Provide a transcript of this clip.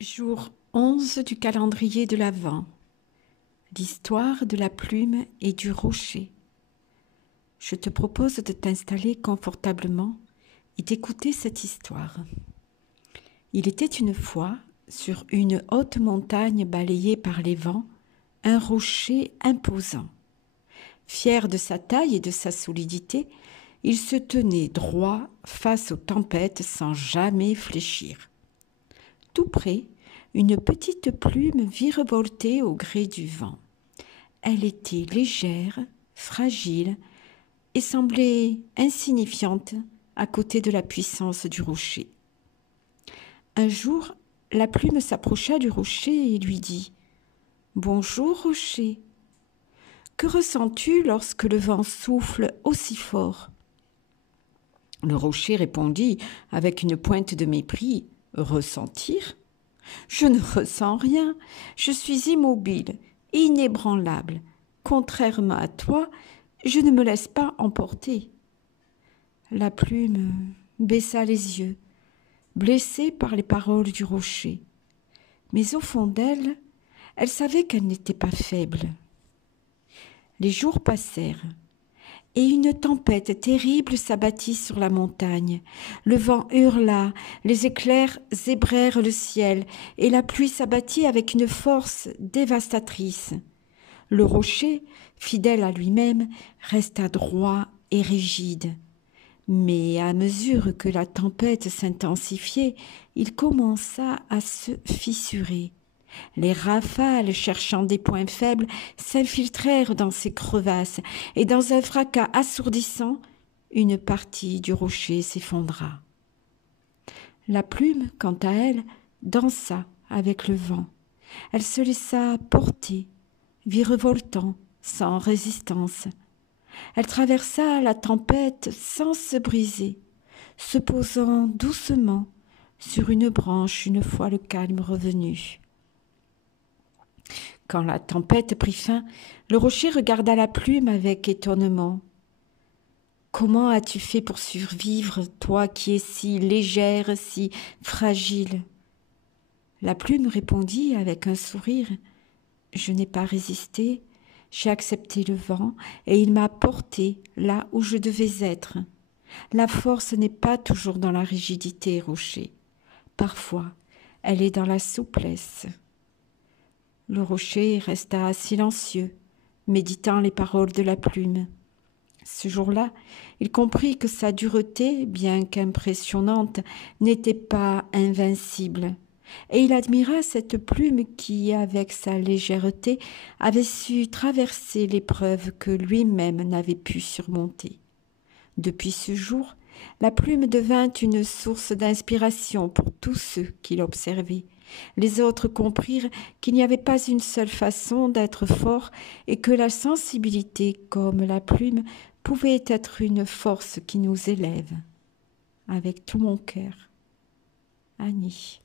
Jour 11 du calendrier de l'Avent. L'histoire de la plume et du rocher. Je te propose de t'installer confortablement et d'écouter cette histoire. Il était une fois, sur une haute montagne balayée par les vents, un rocher imposant. Fier de sa taille et de sa solidité, il se tenait droit face aux tempêtes sans jamais fléchir. Tout près, une petite plume virevoltait au gré du vent. Elle était légère, fragile et semblait insignifiante à côté de la puissance du rocher. Un jour, la plume s'approcha du rocher et lui dit « Bonjour, rocher. Que ressens-tu lorsque le vent souffle aussi fort ?» Le rocher répondit avec une pointe de mépris « Ressentir ? Je ne ressens rien, je suis immobile, inébranlable. Contrairement à toi, je ne me laisse pas emporter. » La plume baissa les yeux, blessée par les paroles du rocher. Mais au fond d'elle, elle savait qu'elle n'était pas faible. Les jours passèrent. Et une tempête terrible s'abattit sur la montagne. Le vent hurla, les éclairs zébrèrent le ciel, et la pluie s'abattit avec une force dévastatrice. Le rocher, fidèle à lui-même, resta droit et rigide. Mais à mesure que la tempête s'intensifiait, il commença à se fissurer. Les rafales, cherchant des points faibles, s'infiltrèrent dans ces crevasses, et dans un fracas assourdissant, une partie du rocher s'effondra. La plume, quant à elle, dansa avec le vent. Elle se laissa porter, virevoltant, sans résistance. Elle traversa la tempête sans se briser, se posant doucement sur une branche une fois le calme revenu. Quand la tempête prit fin, le rocher regarda la plume avec étonnement. « Comment as-tu fait pour survivre, toi qui es si légère, si fragile ?» La plume répondit avec un sourire. « Je n'ai pas résisté, j'ai accepté le vent et il m'a porté là où je devais être. La force n'est pas toujours dans la rigidité, rocher. Parfois, elle est dans la souplesse. » Le rocher resta silencieux, méditant les paroles de la plume. Ce jour-là, il comprit que sa dureté, bien qu'impressionnante, n'était pas invincible. Et il admira cette plume qui, avec sa légèreté, avait su traverser l'épreuve que lui-même n'avait pu surmonter. Depuis ce jour, la plume devint une source d'inspiration pour tous ceux qui l'observaient. Les autres comprirent qu'il n'y avait pas une seule façon d'être fort et que la sensibilité, comme la plume, pouvait être une force qui nous élève. Avec tout mon cœur. Annie.